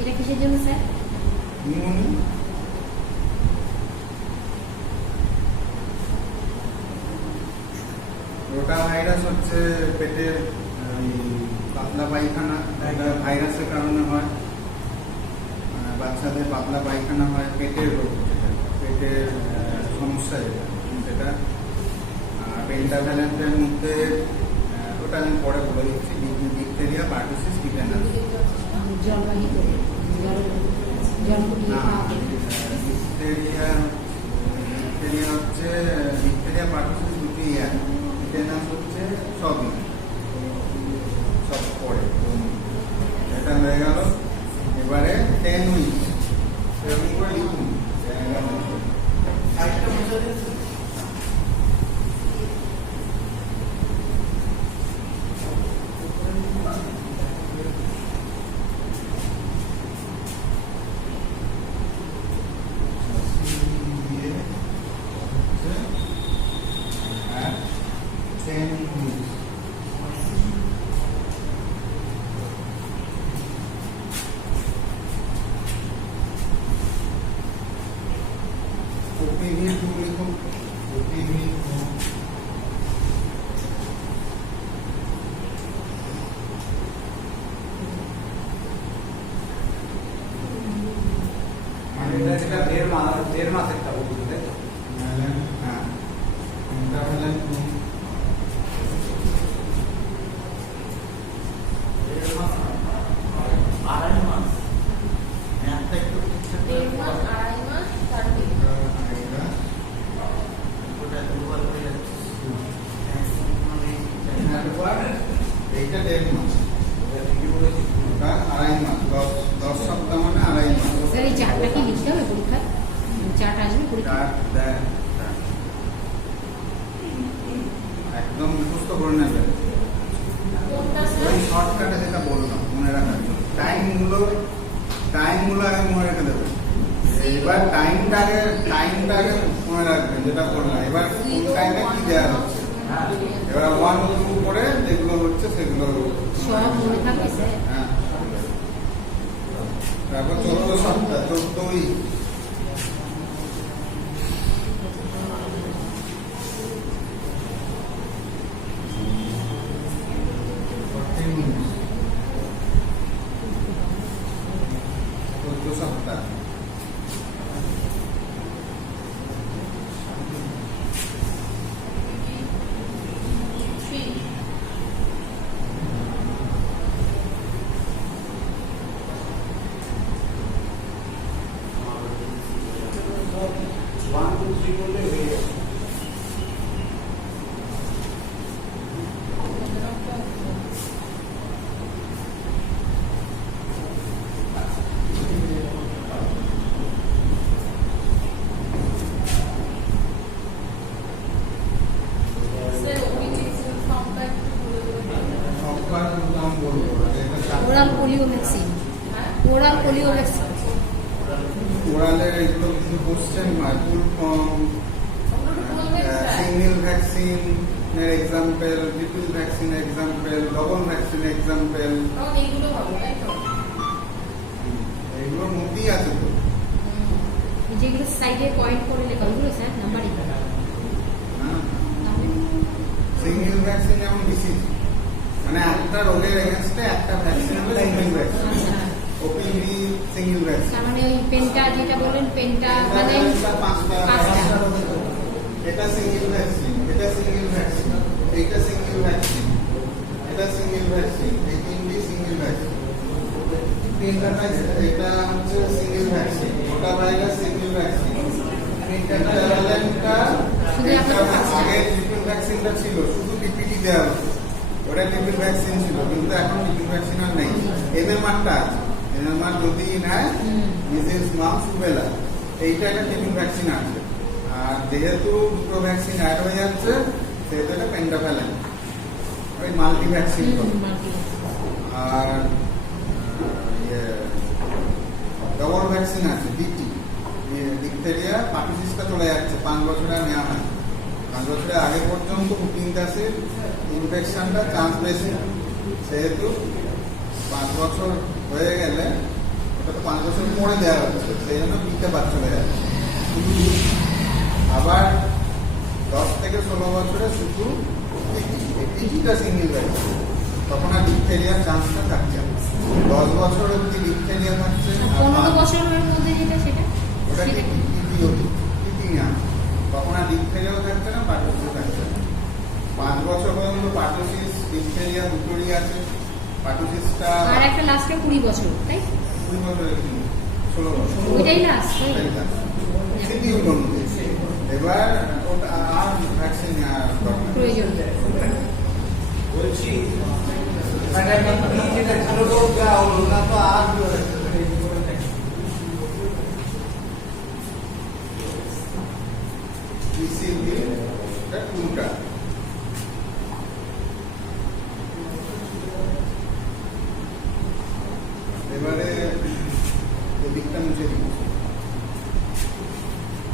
এটা কিসের জন্য স্যার? নিউমোনি রোটা ভাইরাস হচ্ছে পেটের পাতলা পায়খানা, এটা ভাইরাসের কারণে হয়। বাচ্চাদের পাতলা পায়খানা হয়, পেটের রোগ, পেটের সমস্যা যেটা। আর পেন্টাভ্যালেন্টের মধ্যে ওটা আমি পরে বলে দিচ্ছি, ডিপথেরিয়া, পার্টুসিস, টিটেনাস। জলবাহী করে জল ফুটিয়ে না, খাওয়া যায়। ডিপথেরিয়া হচ্ছে ডিপথেরিয়া, পার্টুসিস দুটি এক, টিটেনাস হচ্ছে সবই, সব পরে। এটা হয়ে গেল। এবারে 10 উইক এরকম করে লিখুন। আরেকটা বুঝা দিয়েছে আর 10 উইক OPV 2 লিখুন। OPV 2 মানে এটা 1.5 মাস একটা বলতে, তাই তো? হ্যাঁ, ইন্টারভ্যালেন্ট 2 আড়াই মাস একটা একটু 1.5 মাস, 2.5 মাস, 4 দিন। ওটা দুবার হয়ে যাচ্ছে এইটা 1.5 মাস, এটা ঠিকই বলেছি। ওটা 2.5 মাস, 10 সপ্তাহ মানে 2.5 মাস। স্যার এই চারটা কি লিখতে হবে পরীক্ষা? চারটা আসবে পরীক্ষা? চার দেয়, একদম মুখস্থ করে নেবেন। কোনটা স্যার? ওই শর্টকাটে যেটা বললাম মনে রাখার জন্য, টাইমগুলো আগে মনে রেখে দেবেন। এবার টাইমটাকে মনে রাখবেন যেটা বললাম। এবার কোন টাইমে কি দেওয়া হচ্ছে, এবার 1 2 করে যেগুলো হচ্ছে সেগুলো। সব মনে থাকবে স্যার? হ্যাঁ, তারপর 14 সপ্তাহ, 14 উইক। সপ্তাহ ওয়ান টু থ্রি করলে হয়ে যাবে। স্যার ওই ফর্মটা একটু বলে দেবেন। সববার কিন্তু আমি বলবো ওরাল পোলিও ভ্যাকসিন, হ্যাঁ? Oral polio vaccine. ওরালের এগুলো কিছু কোশ্চেন হয়, ফুল ফর্ম, ওগুলো একটু বলবেন স্যার? সিঙ্গেল ভ্যাকসিন এর example, triple vaccine example, double vaccine example, তখন এইগুলো হবে, তাই তো? এগুলোর মধ্যেই আছে তো। যেগুলো সাইডে পয়েন্ট করে লেখা ওগুলো স্যার নাম্বারিং। হ্যাঁ, সিঙ্গেল ভ্যাকসিন যেমন BCG, মানে একটা রোগের এগেনস্টে একটা ভ্যাকসিন হবে single vaccine. OPV single vaccine. তার মানে ওই পেন্টা যেটা বলেন পেন্টা মানে পাঁচটা। এটা সিঙ্গেল ভ্যাকসিন, এটা সিঙ্গেল ভ্যাকসিন, এটা সিঙ্গেল ভ্যাকসিন, এটা সিঙ্গেল ভ্যাকসিন, এই তিনটি সিঙ্গেল ভ্যাকসিন। এটা হচ্ছে সিঙ্গেল ভ্যাকসিন, ওটা ভাইরাস সিঙ্গেল ভ্যাকসিন। পেন্টাভ্যালেন্টটা আগে ট্রিপল ভ্যাকসিনটা ছিল, শুধু পিপিটি দেওয়া হতো, ওটা ট্রিপল ভ্যাকসিন ছিল, কিন্তু এখন ট্রিপল ভ্যাকসিন আর নেই। এমএমআরটা আছে, এমএমআর যদি নেয় মিজেলস, মাম্পস, রুবেলা, এইটা একটা ট্রিপল ভ্যাকসিন আছে। আর যেহেতু দুটো ভ্যাকসিন অ্যাড হয়ে যাচ্ছে সেহেতু এটা পেন্টাভ্যালেন্ট, ওই মাল্টি ভ্যাকসিন। আর ডবল ভ্যাকসিন আছে, ডিটি, ডিপথেরিয়া, পার্টিসিসটা চলে যাচ্ছে, 5 বছরে নেওয়া হয়। 5 বছরের আগে পর্যন্ত বুকিংটাসের ইনফেকশনটা চান্স বেশি, সেহেতু 5 বছর হয়ে গেলে ওটা তো 5 বছর পরে দেওয়া হচ্ছে, সেই জন্য বিটা বাদ চলে যাচ্ছে। আবার 10 থেকে 16 বছরে শুধু টিটিটা সিঙ্গেল ভ্যাকসিন, তখন আর ডিপথেরিয়ার চান্সটা থাকছে না। 10 বছর অব্দি ডিপথেরিয়া থাকছে, 15 বছরের মধ্যে যেটা সেটা ওটা টিটি না, তখন আর ডিপথেরিয়াও থাকছে না, পার্টোসিসও থাকছে না। 5 বছর পর্যন্ত পার্টোসিস, ডিপথেরিয়া দুটোরই আছে। পার্টোসিসটা আর একটা লাস্টে 20 বছর, তাই 20 বছরের 16 বছর, ওইটাই লাস্ট। ওটাই last। শিডিউল অনুযায়ী। এবার ওটা আর ভ্যাকসিন দরকার প্রয়োজন। বলছি মানে যেটা ছিল রোগ দেওয়া হলো না, তো আর পিসিবি এটা 2টা। এবারে ওদিকটা মুছে দিই।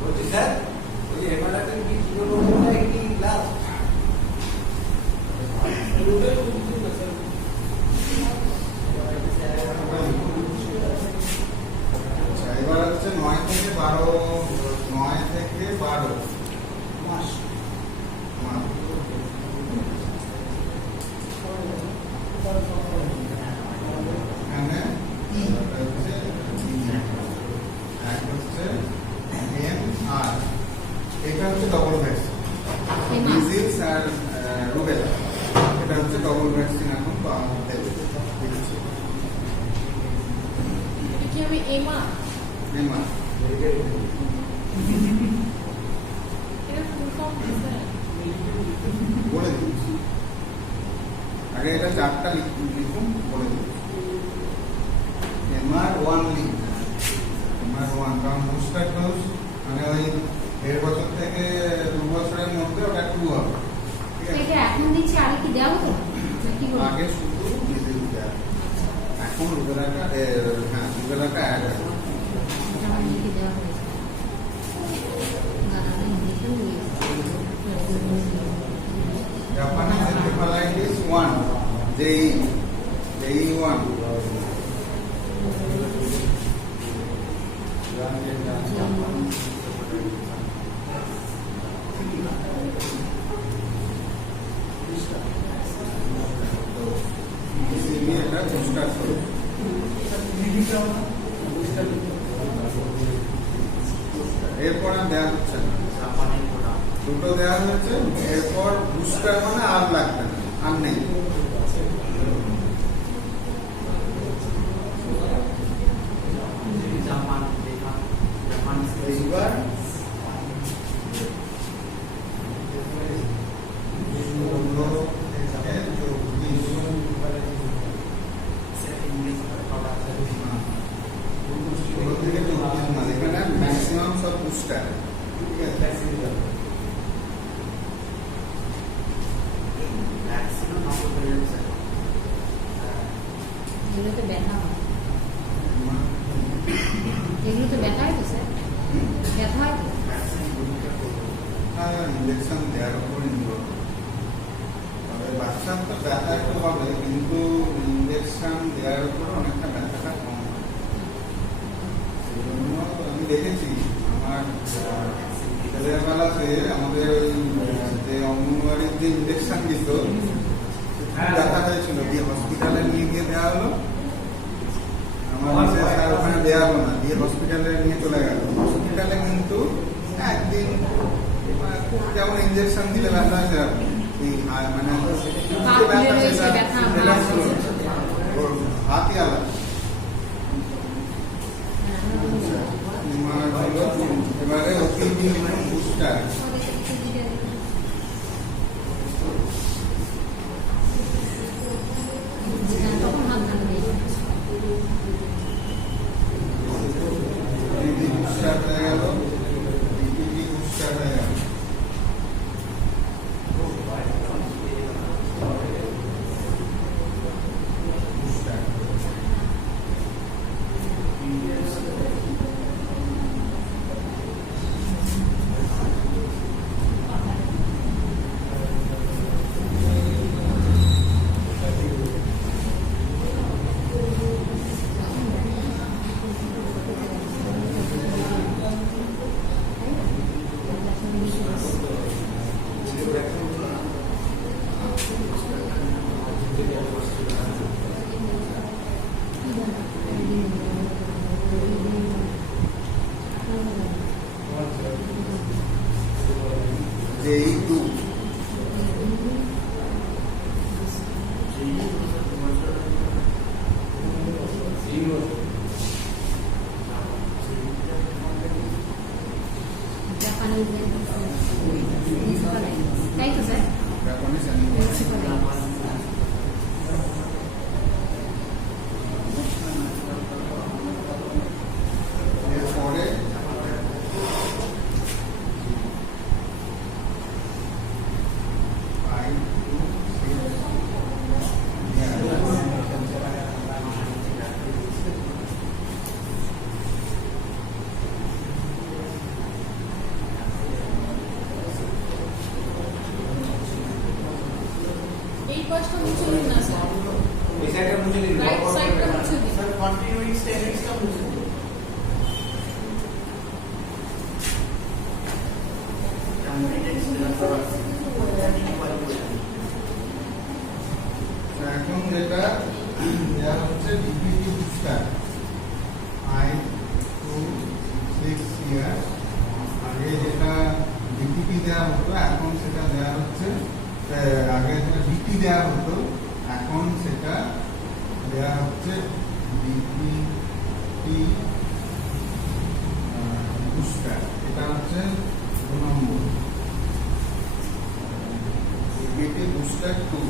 বলছি স্যার, ওই হেপাটাইটিস বি ছিল রোগটা কি লাস্ট? আচ্ছা, এবার হচ্ছে 9 থেকে 12 মাস। মাস। এখানে হচ্ছে MR, এটা হচ্ছে ডবল ভ্যাকসিন, মিজেলস আর রুবেলা, এটা হচ্ছে ডবল ভ্যাকসিন এখন পাওয়া যাবে। এটা কি আমি এমা? MR এটা ফুল ফর্ম কি স্যার? বলে দিচ্ছি, আগে এটা 4টা লিখুন, বলে দিচ্ছি। MR1 লিখুন, MR1, কারণ বুস্টার ডোজ মানে ওই 1.5 বছর থেকে 2 বছরের মধ্যে ওটা 2 হবে, ঠিক আছে? এটা এখন দিচ্ছি, আগে কি দেওয়া হতো নাকি বলো? আগে শুধু মিজেল দেওয়া, এখন রুবেলাটা রুবেলাটা অ্যাড হয়। এটা আগে কি দেওয়া হয়েছে? দাদা ইঞ্জেকশন দিয়েছে। জাপানে এনকেফালাইটিস 1, JE1, এটা বুস্টার ডোজ। এরপর আর দেওয়া হচ্ছে না, দুটো দেওয়া হয়েছে, এরপর বুস্টার মানে আর লাগবে না, আর নেই। এইবার এখানে ম্যাক্সিমাম সব বুস্টার, ঠিক আছে? এগুলো তো ব্যথা হয়, এগুলো তো ব্যথা হয় তো স্যার, ব্যথা হয় তো? ইঞ্জেকশন দেওয়ার উপর নির্ভর করে। তবে বাচ্চার তো ব্যথা একটু হবে, কিন্তু ইঞ্জেকশন দেওয়ার উপর অনেকটা ব্যথাটা কম হয়। সেই জন্য আমি দেখেছি আমার ছেলেবেলাতে আমাদের ওই যে অঙ্গনওয়াড়ির যে ইঞ্জেকশন দিত, ব্যথা হয়েছিল, দিয়ে হসপিটালে নিয়ে গিয়ে দেওয়া হলো। আমার স্যার ওখানে দেওয়া হলো না, দিয়ে হসপিটালে নিয়ে চলে গেল। হসপিটালে কিন্তু একদিন খুব যেমন ইঞ্জেকশন দিলে ব্যথা হয়ে যাবে, মানে ব্যথা হাতই আলাদা, JE2 জাপানিজ তাই তো স্যার Japanese animals এরপরে five, two, six, এই পাশটা মুছে দিন না স্যার, এই সাইডটা মুছে দিন, রাইট সাইডটা মুছে দিন। सर कंटिन्यूइंग स्टेरिक्स का मुझे এখন যেটা দেওয়া হচ্ছে ডিপিটি বুস্টার 5 to 6 ইয়ার আগে যেটা ডিপিটি দেওয়া হতো এখন সেটা দেওয়া হচ্ছে আগে যেটা ডিপি দেওয়া হতো এখন সেটা দেওয়া হচ্ছে ডিপিটি বুস্টার। এটা হচ্ছে 2 নম্বর ডিপিটি বুস্টার 2,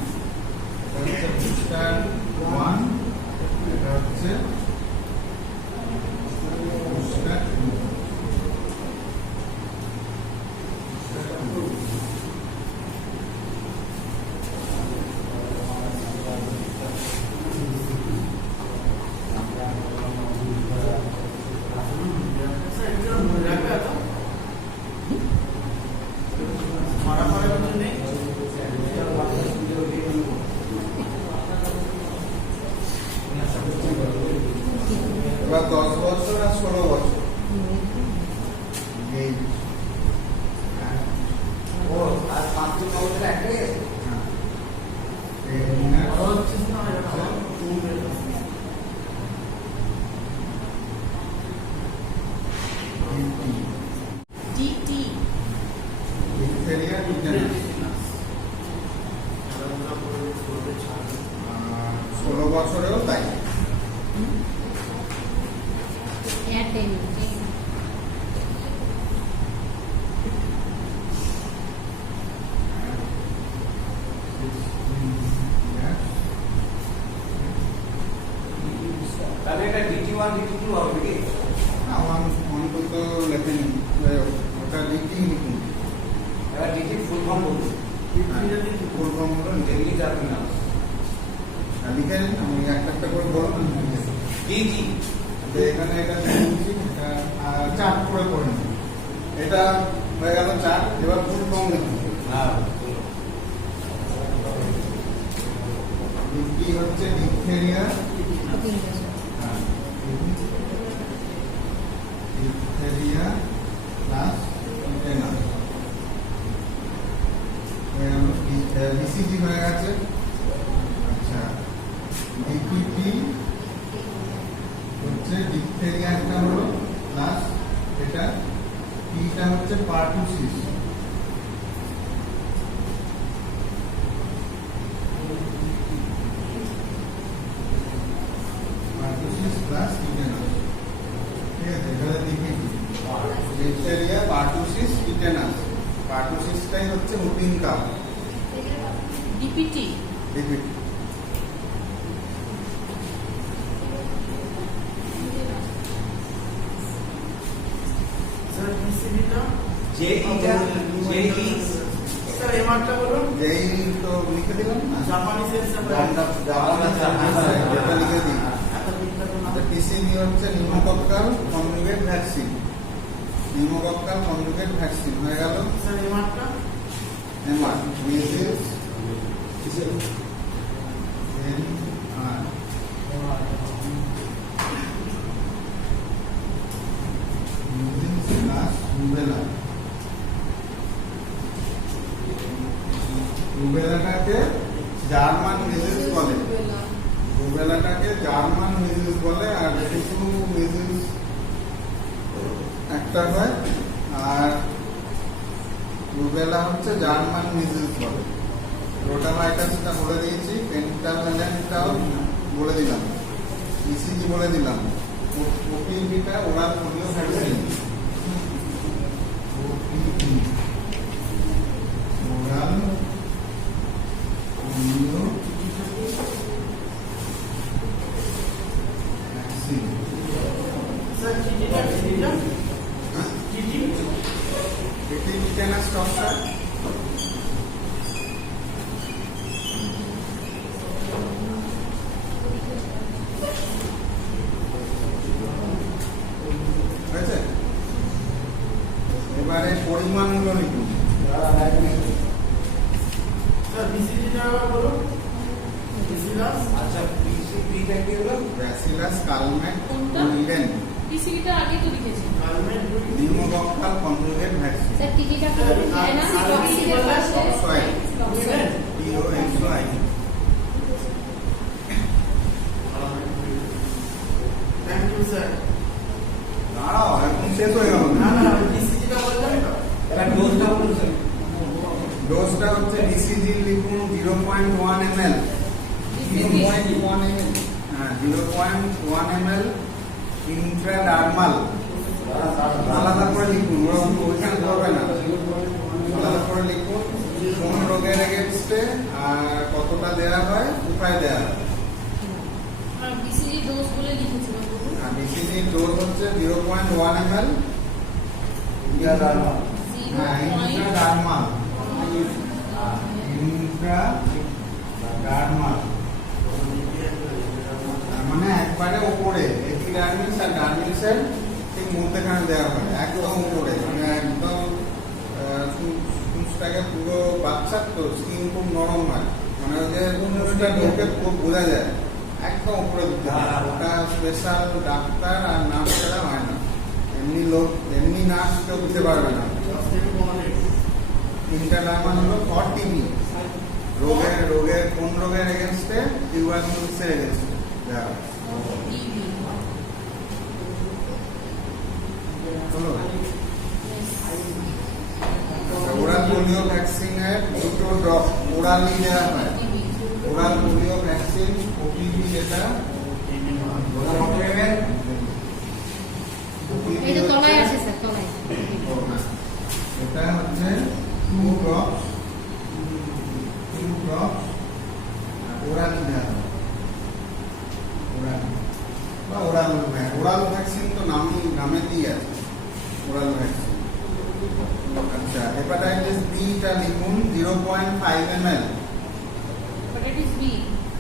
এটা হচ্ছে বুস্টার 1, এটা হচ্ছে বুস্টার 2। सर इतना मुझे क्या था हमारा हमारे बच्चे नहीं এবার 10 বছর আর 16 বছর এই ও আর 5 বছর একটাই আছে। और चीज ना है ডিটি ডিপথেরিয়া টিটেনাস 16 বছরেও তাই। এয়ারটেল তাহলে এটা DT1 DT2 হবে কি? আমার অন্তত লেখেনি, ওটা লিখেই লিখুন। এবার DT ফুল ফর্ম বলুন। পূর্বমূল্য ডেইলি যাবে না। লিখে নিন, আমি একটা একটা করে বলুন। DT এখানে এটা লিখেছি, এটা চার্ট করে করে নিন। এটা হয়ে গেল চার্ট, এবার ফুল ফর্ম লিখুন। হ্যাঁ ডিপি হচ্ছে diphtheria, diphtheria plus tetanus. BCG হয়ে গেছে। আচ্ছা, ডিপিটি হচ্ছে ডিপথেরিয়া একটা হলো প্লাস এটা পিটা হচ্ছে পার্টুসিস। পার্টুসিস প্লাস টিটেনাস, ঠিক আছে? এখানে ডিপিটি ডিপথেরিয়া পার্টুসিস টিটেনাস। পার্টুসিসটাই হচ্ছে routine cup. DPT DPT sir BCB का JE सर एमआरটা বলুন যেই তো লিখে দিলাম না, জাপানি সেন্স যেটা লিখে দিই। পিসিবি হচ্ছে pneumococcal conjugate vaccine. Pneumococcal conjugate vaccine হয়ে গেল। सर एमआरটা এমআর মিজেলস প্লাস রুবেলা। রুবেলাটাকে জার্মান মিজেলস বলে। রুবেলাটাকে জার্মান মিজেলস একটা হয়, আর রুবেলা হচ্ছে জার্মান মিজেলস বলে। রোটাভাইটাসটা বলে দিয়েছি, পেন্টাভ্যালেন্টটাও বলে দিলাম, ইসিজি বলে দিলাম, ওপিভিটা oral polio vaccine, oral polio vaccine. Sir টিটিটা টিটি এটি কেন স্টকটা হয়েছে? এবারে পরিমাণগুলো লিখুন। স্যার বিসিজিটা বলো বিসিলাস আচ্ছা পিসিপিটা কি হলো? ব্যাসিলাস কালমেট কোনটা? উইডেন পিসিটা আগে তো লিখেছি। কালমেট নিউমোকক্কাল কনজুগেট ভ্যাকসিন, স্যার টিটিটা কি হবে? না, টক্সিকের পাশে toxoid. Toxoid. TOXY। Thank you sir দাঁড়াও, এখন শেষ হয়ে গেল। না না বিসিজিটা বললেন তো এটা ডোজটা বলুন স্যার। ডোজটা হচ্ছে BCG লিখুন 0.1 ml। 0.1 ml, হ্যাঁ 0.1 ml ইন্ট্রাডার্মাল। আলাদা করে লিখুন, ওরকম ওইখানে করবে না, আলাদা করে লিখুন কোন রোগের এগেনস্টে আর কতটা দেওয়া হয়, কোথায় দেওয়া হয়। আর বিসিজি ডোজ বলে লিখেছিলাম বলুন। আর BCG ডোজ হচ্ছে 0.1 ml ইন্ট্রাডার্মাল। হ্যাঁ ইন্ট্রাডার্মাল, ইন্ট্রাডার্মাল মানে একবারে উপরে, এপিডার্মিস আর ডার্মিসের ঠিক মধ্যেখানে দেওয়া হয়, একদম উপরে, মানে একদম ফুসটাকে পুরো বাচ্চার তো স্কিন খুব নরম হয়, মানে ওই যে ফুসটা ঢোকে খুব বোঝা যায়, একদম উপরে দিতে হয়। ওটা স্পেশাল ডাক্তার আর নার্স ছাড়া হয় না, এমনি লোক এমনি নার্স কেউ দিতে পারবে না। 10 থেকে 15 ইন্টারনার্মাল হলো ফর টিবি, রোগের কোন রোগের এগেনস্টে, টিউবারকুলোসিসের এগেনস্টে দেওয়া হয়। টিভি। হলো? ওরাল পোলিও ভ্যাকসিনের দুটো ড্রপ ওরালি দেওয়া হয়। TV. Oral polio vaccine OPV, যেটা এই তো তলায় আছে স্যার, তলায়। এটা হচ্ছে 2 ড্রপস ওরালি দেওয়া হয়। ওরাল ভ্যাকসিন তো নামেতেই আছে, ওরাল ভ্যাকসিন। আচ্ছা, হেপাটাইটিস বি টা লিখুন 0.5 ml। Hepatitis B.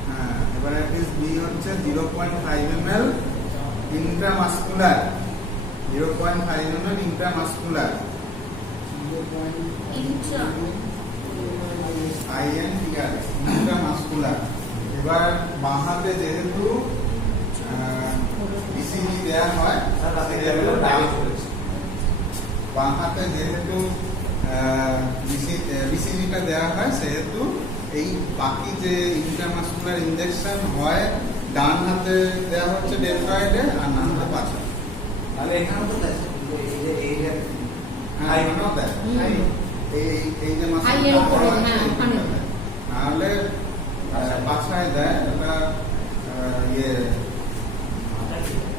হ্যাঁ, হেপাটাইটিস বি হচ্ছে 0.5 ml intramuscular, 0.5 ml intramuscular, intra. INTR intramuscular. এবার বাঁ হাতে যেহেতু BCG দেওয়া হয়, বাঁ হাতে যেহেতু BCG-টা দেওয়া হয়, সেহেতু এই বাকি যে ইন্ট্রামাসকুলার ইনজেকশন হয় ডান হাতে দেওয়া হচ্ছে ডেলটয়েডে আর ডান হাতে পাশে। তাহলে এখানে তো আছে এই যে হ্যাঁ, এখানেও দেয়। এই যে হাই এর উপরে, হ্যাঁ, ওখানে। নাহলে পাশায় দেয়, ওটা ইয়ে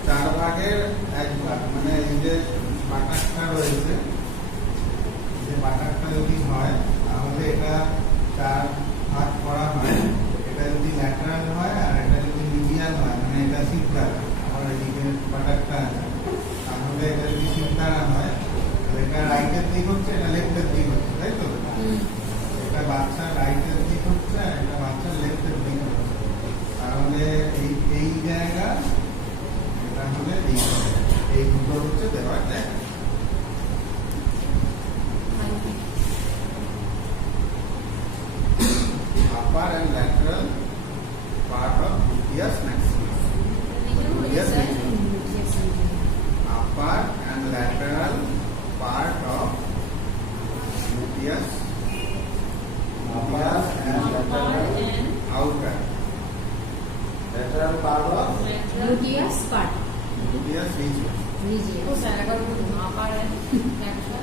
4 ভাগের 1 ভাগ, মানে এই যে বাটারটা রয়েছে, যে বাটারটা যদি হয় তাহলে এটা 4 ভাগ করা হয়। এটা যদি ল্যাটারাল হয় আর এটা যদি মিডিয়াল হয়, মানে এটা সিদ্ধার, আবার এদিকে বাটারটা আছে, তাহলে এটা যদি সিদ্ধার হয় তাহলে এটা রাইটের দিক হচ্ছে, এটা লেফটের দিক হচ্ছে, তাই তো? এটা বাচ্চার রাইটের দিক হচ্ছে আর এটা বাচ্চার লেফটের দিক হচ্ছে, তাহলে এই জায়গা, এটা হলে এই দুটো হচ্ছে দেওয়ার জায়গা। Upper and lateral part of gluteus maximus. Yes, upper and lateral part of gluteus, Upper and outer. lateral part of Gluteus part. gluteus region. রিজিয়ন ও স্যার একবার বলুন আপার একটা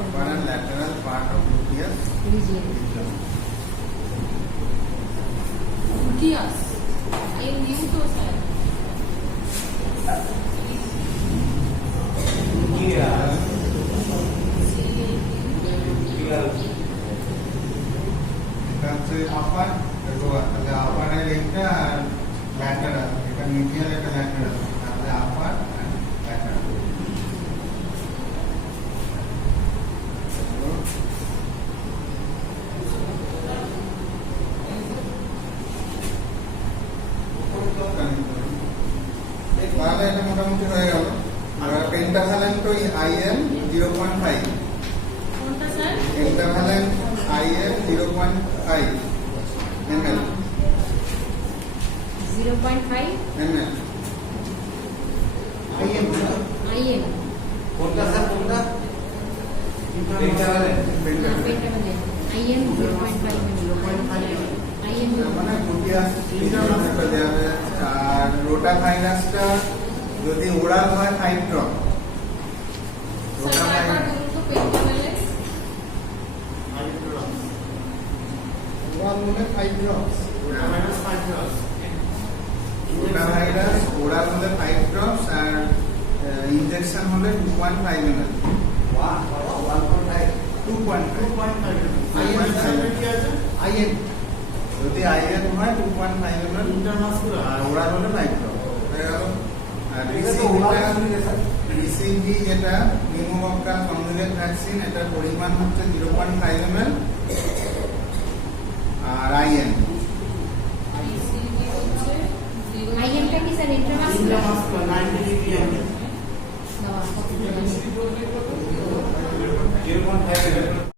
Upper and lateral part of gluteus region region. Gluteus এর new তো sir এটা হচ্ছে আপার, দেখো তাহলে আপারের একটা আর ল্যাটারাল, এটা মিডিয়াল একটা ল্যাটারাল, তাহলে আপার আর ল্যাটারাল। তাহলে এটা মোটামুটি হয়ে গেল। আর পেন্টাভ্যালেন্ট ওই IM 0.5, কোনটা sir pentavalent IM 0.5 ml 0.5 ml IM কোনটা স্যার কোনটা পেন্টাভ্যালেন্ট IM 0.5 IM মানে গ্লুটিয়াস রিজনটা দেওয়া হয়েছে। আর রোটাভাইরাসটা যদি ওরাল হয় 5 ড্রপ, স্যার একবার বলুন তো পেন্টাভ্যালেন্ট ওরাল হলে 5 ড্রপস, -5 রোটাভাইরাস ওরাল হলে 5 ড্রপস আর ইনজেকশন হলে 2.5 ml। 2.5 IM যদি IM হয় 2.5 ml আর ওরাল হলে 5 ড্রপ হয়ে গেল। আর BCG যেটা নিউমোকক্কাল কনজুগেট ভ্যাকসিন, এটার পরিমাণ হচ্ছে 0.5 ml আর IM ইসিজি হচ্ছে IMটা কি স্যার ইন্ট্রামাসকুলার 90 degree angle. না 0.5